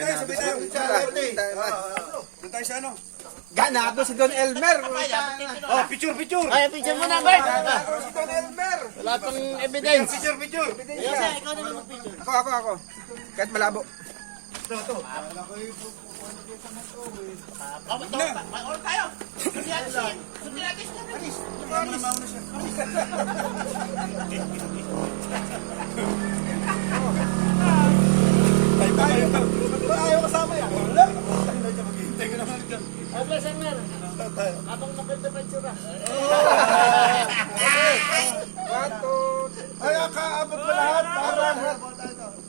sabay tayo. Doon tayo sa ano? Ganado si Don Elmer. Oh, picture. Ay, picture mo na, Bert. Ganado si Don Elmer. Wala pang evidence. Picture. Ayun, ikaw naman mag-picture. Ako. Kahit malabo. Maon tayo. Sundi natin. Mauna siya. Ayaw kasama yan. Wala. Maghihintay ko naman dyan. Ay, bless and mer. Habang maganda picture ah. Ay, kaabot pa lahat.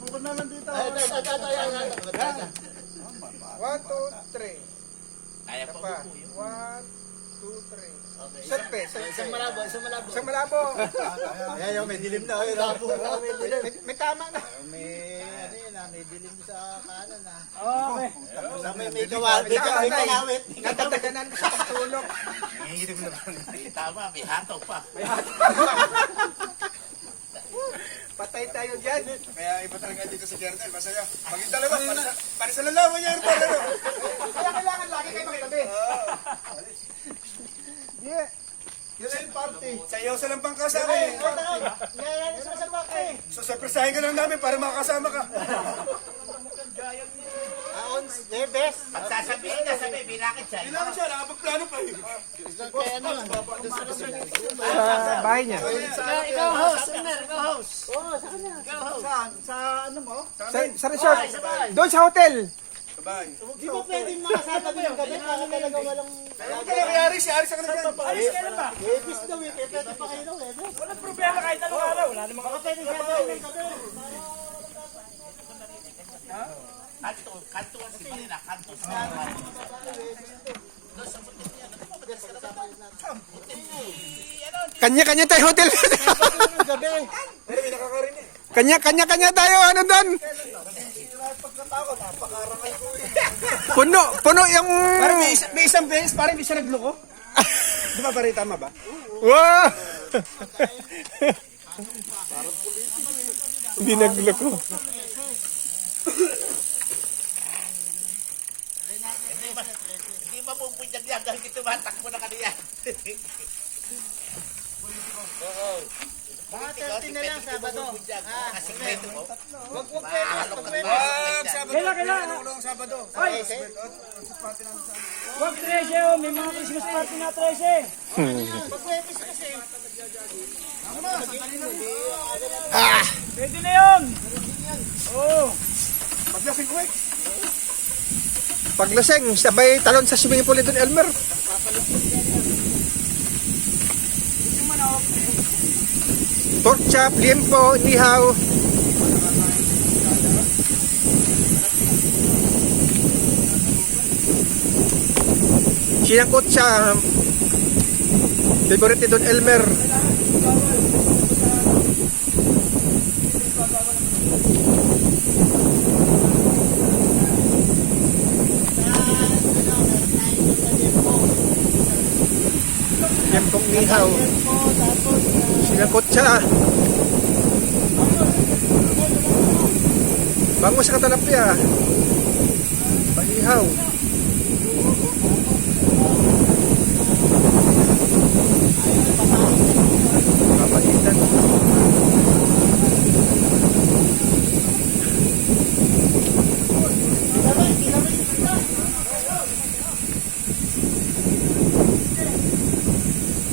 Bukod naman dito. Ay. 1, 2, 3. Kaya pa Pa. po. 1, 2, 3. Selpe. Isang malabo. Isang malabo. Ayan, may dilim na. May tama na. May dilim sa kanan na. Okay. May kawali ka. May palawit. Natadaganan ko sa pagtulog. Tama, may hataw pa. Patay tayo dyan. Kaya iba talaga dito si Kernel. Masaya. Pag yung dalawa, para sa lalaman niya. Kaya kailangan lagi kayo makitabi. Yeah. Yung party. Sa iyo sa lang pang kasama eh. So, surprisahin ka lang namin para makakasama ka. Pag sasabihin na, sabi, binakit siya. Kailangan siya, nakapagplano pa eh. Kaya ano lang. Sa bahay niya. Ikaw host, Mer, ikaw host. Sa ano mo? Sa resort. Doon sa hotel. Sabay. Di ba pwedeng makasama din yung gabi? Para talaga walang... Kaya kay Aris, si Aris ako na dyan. Alis ka na ba? Ebis daw eh. Pwede pa kayo daw eh. Walang problema kahit anong araw. Wala namang... Baka pwede siya daw eh. Kanto ang si Marina. Kanto sa Marina. Kanya-kanya tayo hotel. Kanya-kanya tayo. Ano doon? Puno yung... Parang may isang beses, parang hindi siya nagloko. Di ba pare, tama ba? Wow! Hindi nagloko. Hindi mapupunyag yan dahil tumatakbo na kanina. Mga 30 na lang, Sabado. Kasi kwento mo. Wag pwede. Sabado. Kailangan. Sabado. Ay, Wag 13 oh, may mga Christmas party na 13. pag-pwede kasi. Pwede na yun. Oo. Maglasing ko eh. Paglaseng, sabay talon sa swimming pool ito ni Elmer. Pork chop, liempo, nihaw. Sinangkot sa favorite ni Don Elmer. Liempong nihaw. Sinangkot sa bango sa katalapya. Panihaw. Kapalitan.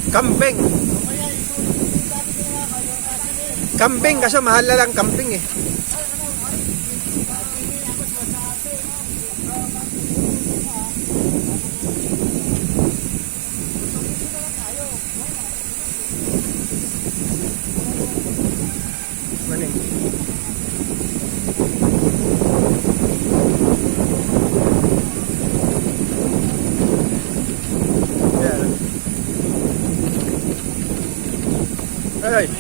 Kambing. Kambing kasi mahal na lang kambing eh. Maning. Yeah. Ay.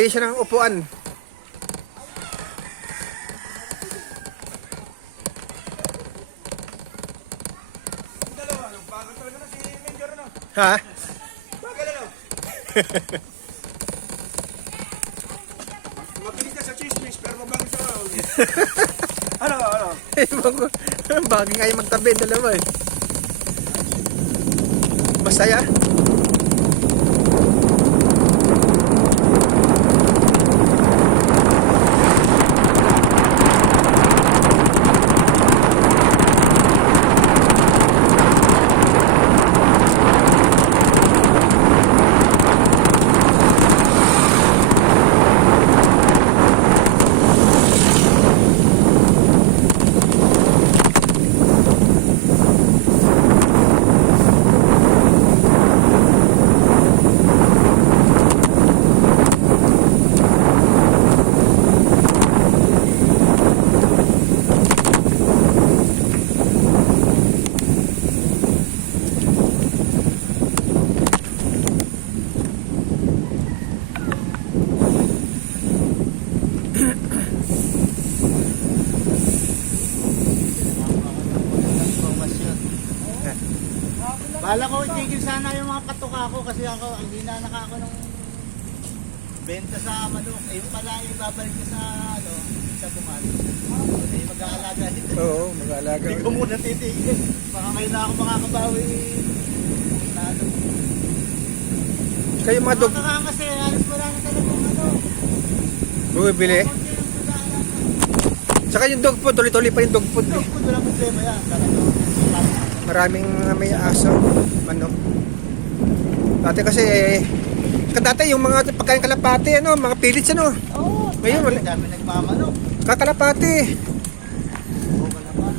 Bibili siya ng upuan. Dalawa, bago talaga na si Menjor, no? Ha? Bagal, ano? Mabilis na sa chismis, pero mabagal sa roll. Ano? Bagay nga yung magtabi dalawa eh. Masaya. Bala ko itigil sana yung mga katuka ko kasi ako hindi na ako ng benta sa manok. Eh yung pala yung babalik ko sa sa bumal. Eh mag-aalaga dito. Oo, mag-aalaga. Hindi ko muna titigil. Baka ngayon na ako makakabawi. Kayo mga dog, Kaka kasi alas wala na talagang bumibili. Saka yung dog food, tuloy-tuloy pa yung dog food eh. Wala problema yan. Talagang Maraming may aso, manok. Dati kasi, dati yung mga pagkain kalapati, ano, mga pillets, ano. Oo. Ngayon, wala. Dami nagmamanok. Kakalapati. Oo ka naman.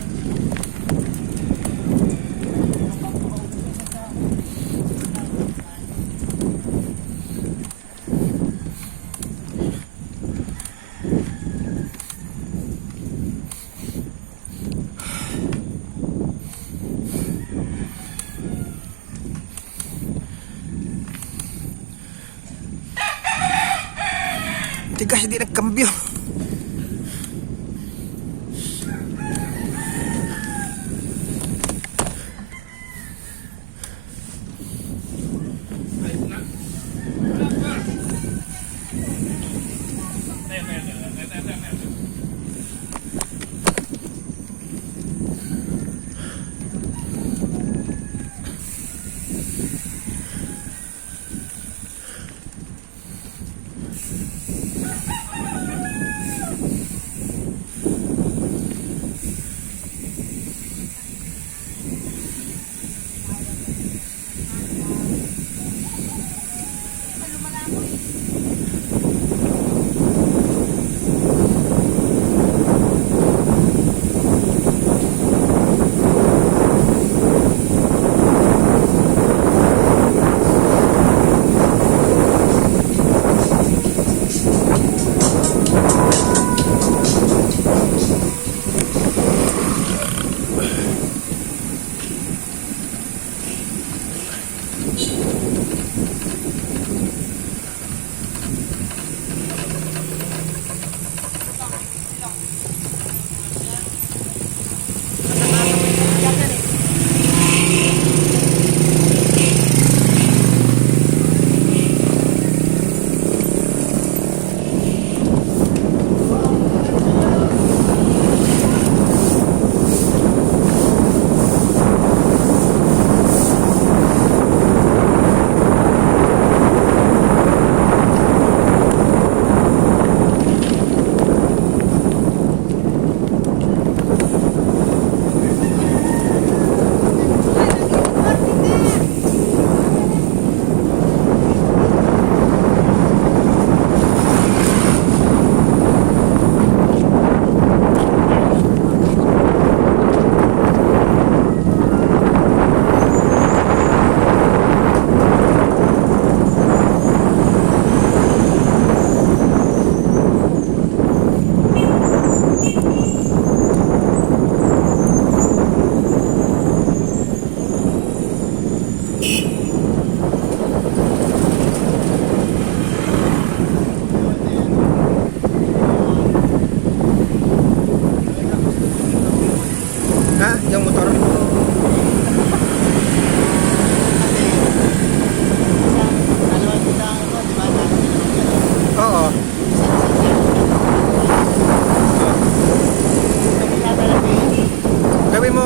Tigas, hindi nagkambyo.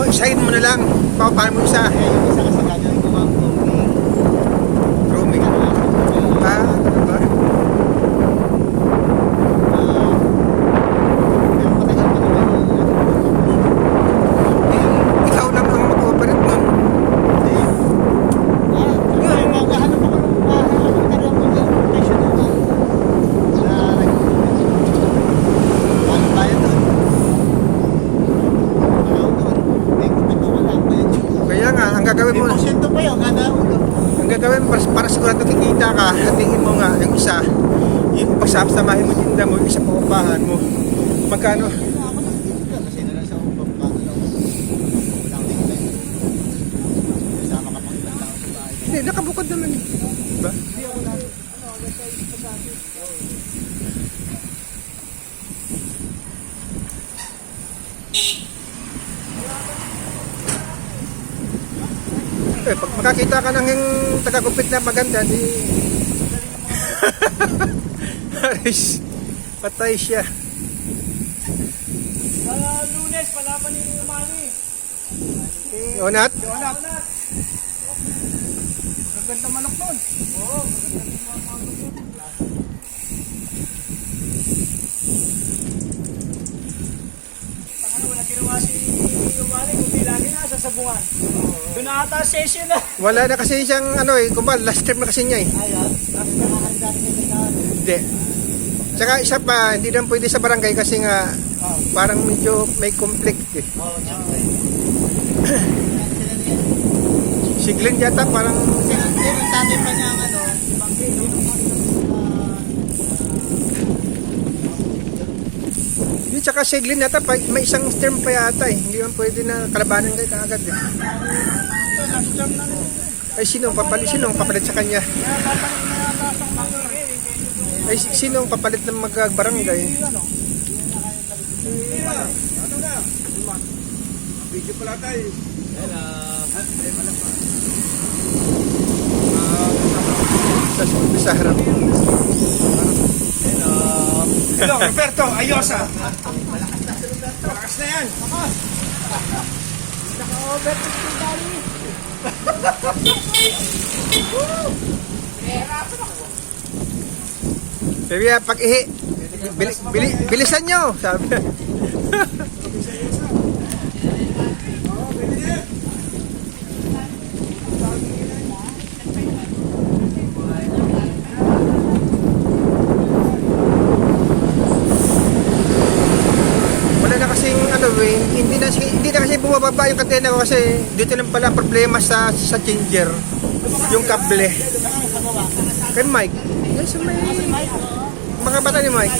isahin mo na lang. Paano mo isa? Kaya yung isa kasi gagawin ko mga Roaming. Ah, ano ba? Ikaw lang ang mag-operate nun. Kaya nga, ang gagawin mo, ang gagawin mo para sigurado kikita ka, hatingin mo nga yung isa, yung pagsasamahin mo tinda mo, yung isa paupahan mo. Magkano? Hindi, nakabukod naman. Diba? Pag makakita ka ng taga-gupit na maganda, di... Aris, patay siya. Sa Lunes, palaban ni Manny. Onat? Maganda manok nun. Oo, maganda manok nun. Wala ginawa si Manny, kundi lagi na sa sabungan. Doon na ata session na. Wala na kasi siyang kumal, last trip na kasi niya eh. Hindi. Tsaka isa pa, hindi naman pwede sa barangay kasi nga parang medyo may conflict eh. Si Glenn yata parang Tatay pa niya ang hindi, tsaka si Glenn yata may isang term pa yata eh. Hindi man pwede na kalabanan kayo kaagad eh. Ay sino ang papalit sa kanya? Ay sino ang papalit ng mag-barangay? Video pala tayo. Sa harap. Hello, Roberto, Ayosa. Malakas na yan. Sabi niya, pag ihi, bilisan nyo, sabi. Wala na kasing hindi na kasi bumababa yung kadena ko kasi dito lang pala problema sa changer, yung kable. Kay Mike. Yes, may mga bata ni Mike.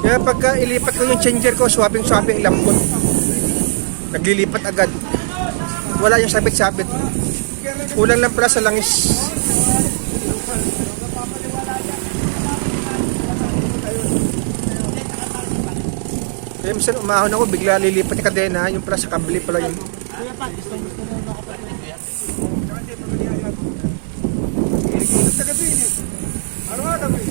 Kaya pagka ilipat ko yung changer ko, swapping lambot. Naglilipat agad. Wala yung sabit-sabit. Kulang lang pala sa langis. Kaya minsan umahon ako, bigla lilipat yung kadena, yung pala sa kable pala yun. Gagawa namin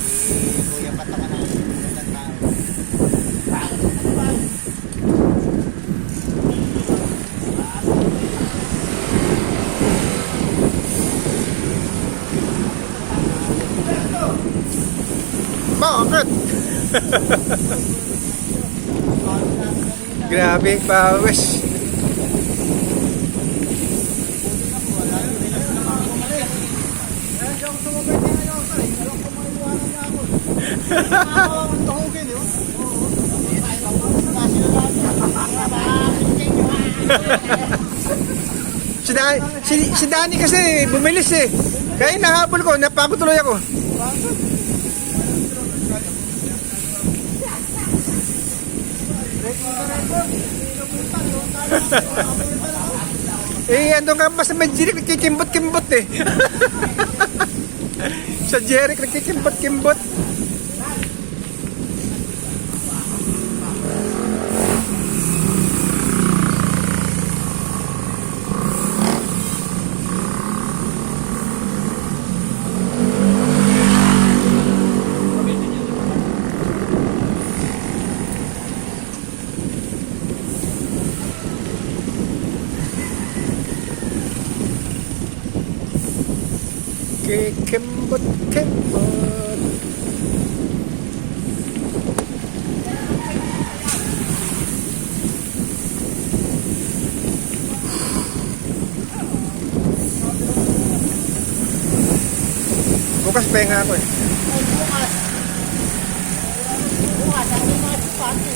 si Kuya Patakan ng magandang tao. Bakit? Grabe, pawis. Si Danny kasi bumilis eh. Kaya nahabol ko, napagod tuloy ako. Ando nga pa sa may Jeric, nagkikimbot-kimbot eh. Sa Jeric, nagkikimbot-kimbot. Kembot, kembot. Bukas pahinga ako eh. Ay, bukas. Bukas, ako yung mga sipati.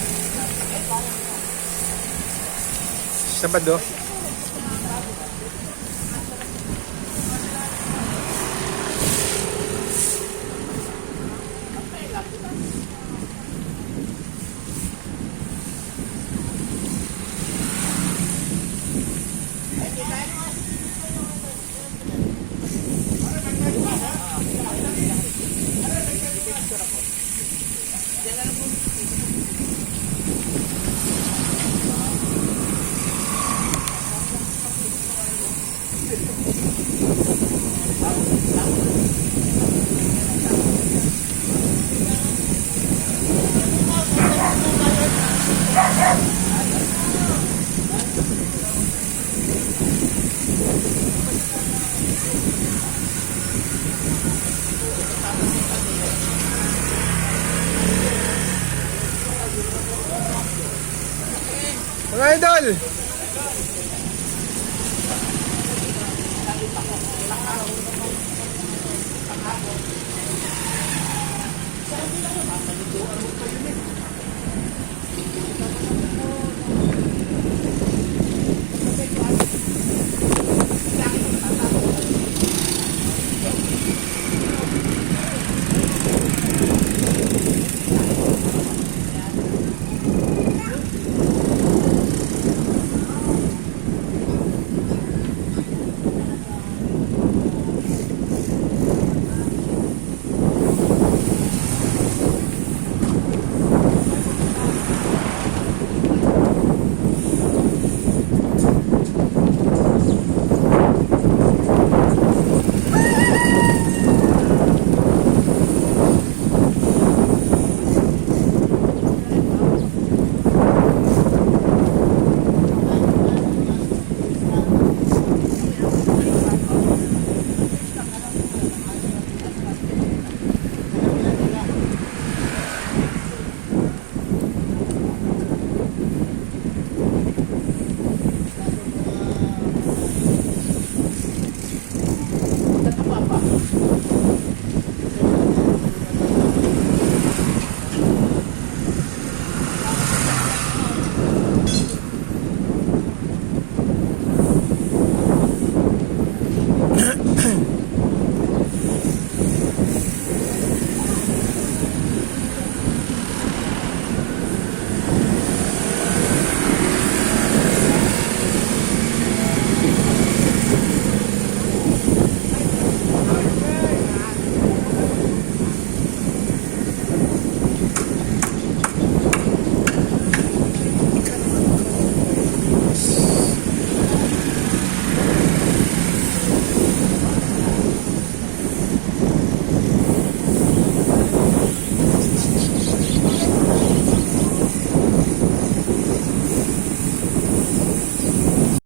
Sabado. Mga idol,